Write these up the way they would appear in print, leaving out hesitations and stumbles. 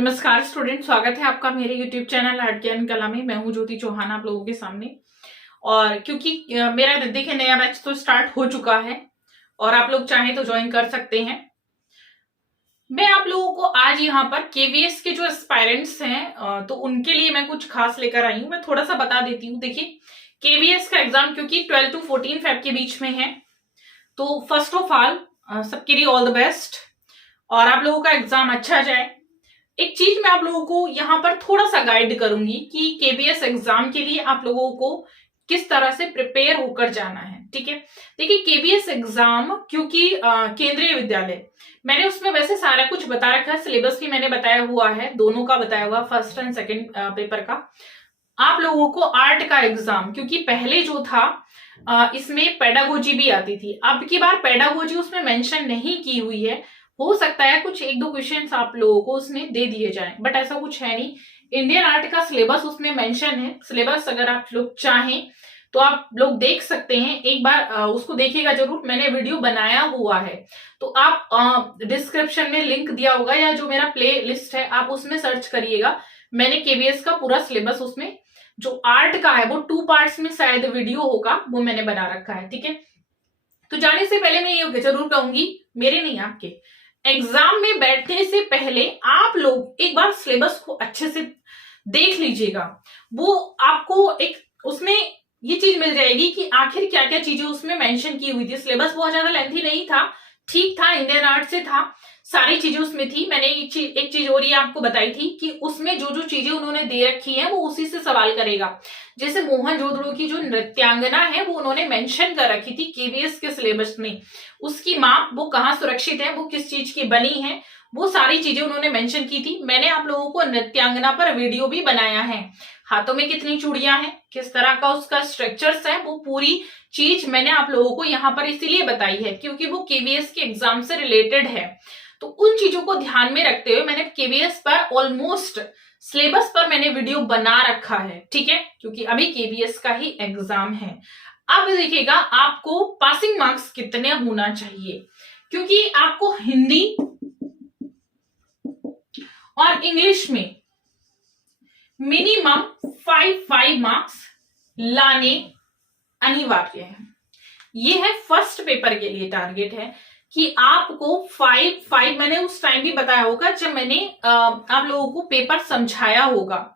नमस्कार स्टूडेंट, स्वागत है आपका मेरे YouTube चैनल आर्ट ज्ञान कला में। मैं हूं ज्योति चौहान आप लोगों के सामने। और क्योंकि मेरा देखिए नया बैच तो स्टार्ट हो चुका है और आप लोग चाहें तो ज्वाइन कर सकते हैं। मैं आप लोगों को आज यहाँ पर केवीएस के जो एस्पायरेंट्स हैं तो उनके लिए मैं कुछ खास लेकर आई हूँ। मैं थोड़ा सा बता देती हूँ। देखिए केवीएस का एग्जाम क्योंकि 12 to 14 फेब के बीच में है, तो फर्स्ट ऑफ ऑल सबके लिए ऑल द बेस्ट और आप लोगों का एग्जाम अच्छा जाए। एक चीज मैं आप लोगों को यहाँ पर थोड़ा सा गाइड करूंगी कि केबीएस एग्जाम के लिए आप लोगों को किस तरह से प्रिपेयर होकर जाना है। ठीक है, देखिए केबीएस एग्जाम क्योंकि केंद्रीय विद्यालय मैंने उसमें वैसे सारा कुछ बता रखा है, सिलेबस भी मैंने बताया हुआ है, दोनों का बताया हुआ, फर्स्ट एंड सेकंड पेपर का। आप लोगों को आर्ट का एग्जाम क्योंकि पहले जो था इसमें पेडागोजी भी आती थी, अब की बार पेडागोजी उसमें मेंशन नहीं की हुई है। हो सकता है कुछ एक दो क्वेश्चंस आप लोगों को उसमें दे दिए जाएं, बट ऐसा कुछ है नहीं। इंडियन आर्ट का सिलेबस उसमें मेंशन है। सिलेबस अगर आप लोग चाहें तो आप लोग देख सकते हैं, एक बार उसको देखिएगा जरूर। मैंने वीडियो बनाया हुआ है, तो आप डिस्क्रिप्शन में लिंक दिया होगा या जो मेरा प्ले लिस्ट है आप उसमें सर्च करिएगा। मैंने केबीएस का पूरा सिलेबस उसमें जो आर्ट का है वो 2 पार्ट्स में शायद वीडियो होगा, वो मैंने बना रखा है। ठीक है, तो जाने से पहले मैं ये जरूर कहूंगी, मेरे नहीं आपके एग्जाम में बैठने से पहले आप लोग एक बार सिलेबस को अच्छे से देख लीजिएगा। वो आपको एक उसमें ये चीज मिल जाएगी कि आखिर क्या क्या चीजें उसमें मेंशन की हुई थी। सिलेबस बहुत ज्यादा लेंथी नहीं था, ठीक था, इंडियन आर्ट से था, सारी चीजें उसमें थी। मैंने एक चीज और ये आपको बताई थी कि उसमें जो जो चीजें उन्होंने दे रखी है वो उसी से सवाल करेगा। जैसे मोहनजोदड़ो की जो नृत्यांगना है वो उन्होंने मेंशन कर रखी थी केबीएस के सिलेबस में, उसकी माप वो कहाँ सुरक्षित है, वो किस चीज की बनी है, वो सारी चीजें उन्होंने मेंशन की थी। मैंने आप लोगों को नृत्यांगना पर वीडियो भी बनाया है, हाथों में कितनी चूड़ियां हैं, किस तरह का उसका स्ट्रक्चर्स है, वो पूरी चीज मैंने आप लोगों को यहाँ पर इसीलिए बताई है क्योंकि वो केबीएस के एग्जाम से रिलेटेड है। तो उन चीजों को ध्यान में रखते हुए मैंने केबीएस पर ऑलमोस्ट सिलेबस पर मैंने वीडियो बना रखा है। ठीक है, क्योंकि अभी केबीएस का ही एग्जाम है। अब देखिएगा आपको पासिंग मार्क्स कितने होना चाहिए, क्योंकि आपको हिंदी और इंग्लिश में मिनिमम 5 मार्क्स लाने अनिवार्य है। ये है फर्स्ट पेपर के लिए टारगेट है कि आपको 5 मैंने उस टाइम भी बताया होगा जब मैंने आप लोगों को पेपर समझाया होगा,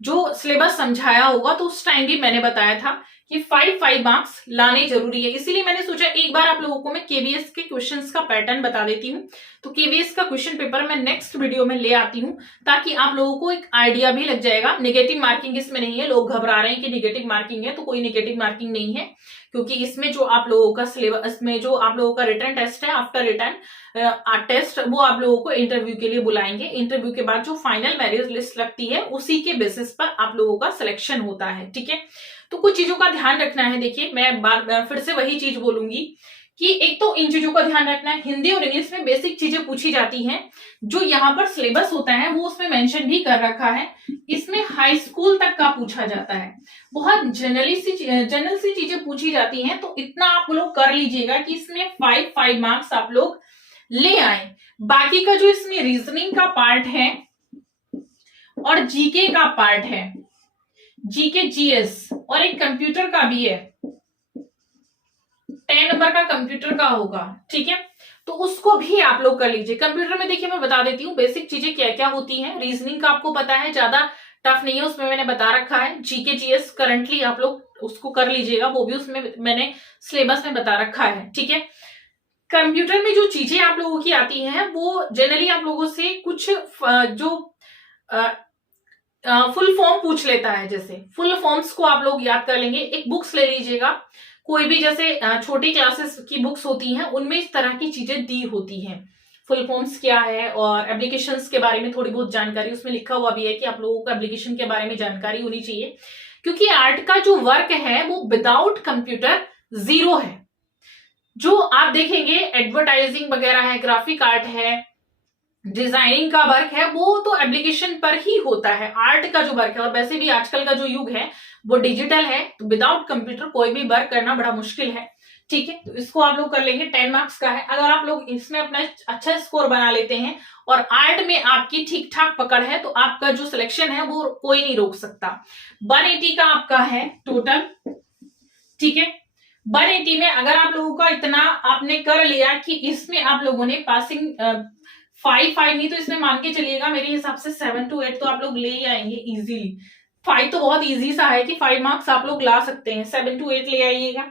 जो सिलेबस समझाया होगा, तो उस टाइम भी मैंने बताया था कि 5 मार्क्स लाने जरूरी है। इसीलिए मैंने सोचा एक बार आप लोगों को मैं केबीएस के क्वेश्चंस का पैटर्न बता देती हूँ। तो केबीएस का क्वेश्चन पेपर मैं नेक्स्ट वीडियो में ले आती हूँ ताकि आप लोगों को एक आइडिया भी लग जाएगा। नेगेटिव मार्किंग इसमें नहीं है। लोग घबरा रहे हैं कि नेगेटिव मार्किंग है, तो कोई नेगेटिव मार्किंग नहीं है, क्योंकि इसमें जो आप लोगों का सिलेबस में जो आप लोगों का रिटर्न टेस्ट है, आफ्टर रिटर्न टेस्ट वो आप लोगों को इंटरव्यू के लिए बुलाएंगे। इंटरव्यू के बाद जो फाइनल मेरिट लिस्ट लगती है उसी के बेसिस पर आप लोगों का सिलेक्शन होता है। ठीक है, तो कुछ चीजों का ध्यान रखना है। देखिए मैं फिर से वही चीज बोलूंगी कि एक तो इन चीजों का ध्यान रखना है, हिंदी और इंग्लिश में बेसिक चीजें पूछी जाती हैं, जो यहाँ पर सिलेबस होता है वो उसमें मेंशन भी कर रखा है। इसमें हाई स्कूल तक का पूछा जाता है, बहुत जनरल सी चीजें पूछी जाती हैं, तो इतना आप लोग कर लीजिएगा कि इसमें 5 मार्क्स आप लोग ले आए। बाकी का जो इसमें रीजनिंग का पार्ट है और जीके का पार्ट है, जीके जीएस और एक कंप्यूटर का भी है, 10 नंबर का कंप्यूटर का होगा। ठीक है, तो उसको भी आप लोग कर लीजिए। कंप्यूटर में देखिए मैं बता देती हूँ बेसिक चीजें क्या क्या होती हैं। रीजनिंग का आपको पता है, ज्यादा टफ नहीं है, उसमें मैंने बता रखा है। जीके जीएस करंटली आप लोग उसको कर लीजिएगा, वो भी उसमें मैंने सिलेबस में बता रखा है। ठीक है, कंप्यूटर में जो चीजें आप लोगों की आती हैं वो जनरली आप लोगों से कुछ जो फुल फॉर्म पूछ लेता है। जैसे फुल फॉर्म्स को आप लोग याद कर लेंगे। एक बुक्स ले लीजिएगा, कोई भी जैसे छोटी क्लासेस की बुक्स होती हैं उनमें इस तरह की चीजें दी होती हैं। फुल फॉर्म्स क्या है और एप्लीकेशंस के बारे में थोड़ी बहुत जानकारी उसमें लिखा हुआ भी है कि आप लोगों को एप्लीकेशन के बारे में जानकारी होनी चाहिए, क्योंकि आर्ट का जो वर्क है वो विदाउट कंप्यूटर जीरो है। जो आप देखेंगे एडवर्टाइजिंग वगैरह है, ग्राफिक आर्ट है, डिजाइनिंग का वर्क है, वो तो एप्लीकेशन पर ही होता है। आर्ट का जो वर्क है, और वैसे भी आजकल का जो युग है वो डिजिटल है, तो विदाउट कंप्यूटर कोई भी वर्क करना बड़ा मुश्किल है। ठीक है, तो इसको आप लोग कर लेंगे, 10 मार्क्स का है। अगर आप लोग इसमें अपना अच्छा स्कोर बना लेते हैं और आर्ट में आपकी ठीक ठाक पकड़ है तो आपका जो सिलेक्शन है वो कोई नहीं रोक सकता। 180 का आपका है टोटल, ठीक है। 180 में अगर आप लोगों का इतना आपने कर लिया कि इसमें आप लोगों ने पासिंग 5 नहीं तो इसमें मान के चलिएगा मेरे हिसाब से 7 to 8 तो आप लोग ले ही आएंगे इजीली। 5 तो बहुत इजी सा है कि 5 मार्क्स आप लोग ला सकते हैं, 7 to 8 ले आइएगा।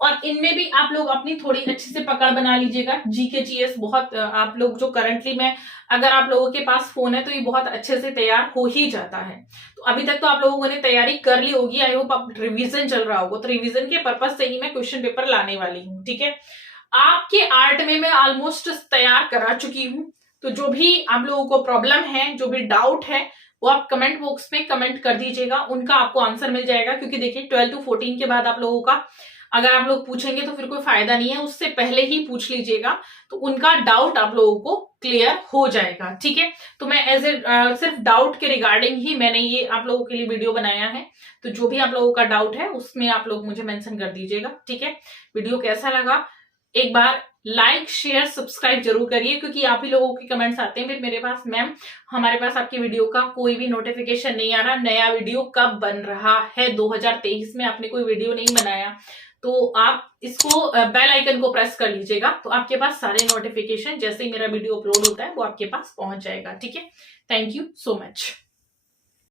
और इनमें भी आप लोग अपनी थोड़ी अच्छी से पकड़ बना लीजिएगा। जीके जीएस बहुत आप लोग जो करंटली में अगर आप लोगों के पास फोन है तो ये बहुत अच्छे से तैयार हो ही जाता है। तो अभी तक तो आप लोगों ने तैयारी कर ली होगी, आई होप अब रिवीजन चल रहा होगा, तो रिवीजन के पर्पज से ही मैं क्वेश्चन पेपर लाने वाली हूँ, ठीक है। आपके आर्ट में मैं ऑलमोस्ट तैयार करा चुकी हूँ, तो जो भी आप लोगों को प्रॉब्लम है, जो भी डाउट है, वो आप कमेंट बॉक्स में कमेंट कर दीजिएगा, उनका आपको आंसर मिल जाएगा। क्योंकि देखिए 12 to 14 के बाद आप लोगों का अगर आप लोग पूछेंगे तो फिर कोई फायदा नहीं है, उससे पहले ही पूछ लीजिएगा, तो उनका डाउट आप लोगों को क्लियर हो जाएगा, ठीक है। तो मैं एज ए सिर्फ डाउट के रिगार्डिंग ही मैंने ये आप लोगों के लिए वीडियो बनाया है। तो जो भी आप लोगों का डाउट है उसमें आप लोग मुझे मेंशन कर दीजिएगा, ठीक है। वीडियो कैसा लगा एक बार लाइक शेयर सब्सक्राइब जरूर करिए, क्योंकि आप ही लोगों के कमेंट्स आते हैं फिर मेरे पास, मैम हमारे पास आपकी वीडियो का कोई भी नोटिफिकेशन नहीं आ रहा, नया वीडियो कब बन रहा है, 2023 में आपने कोई वीडियो नहीं बनाया, तो आप इसको बेल आइकन को प्रेस कर लीजिएगा, तो आपके पास सारे नोटिफिकेशन जैसे ही मेरा वीडियो अपलोड होता है वो आपके पास पहुंच जाएगा, ठीक है। Thank you so much.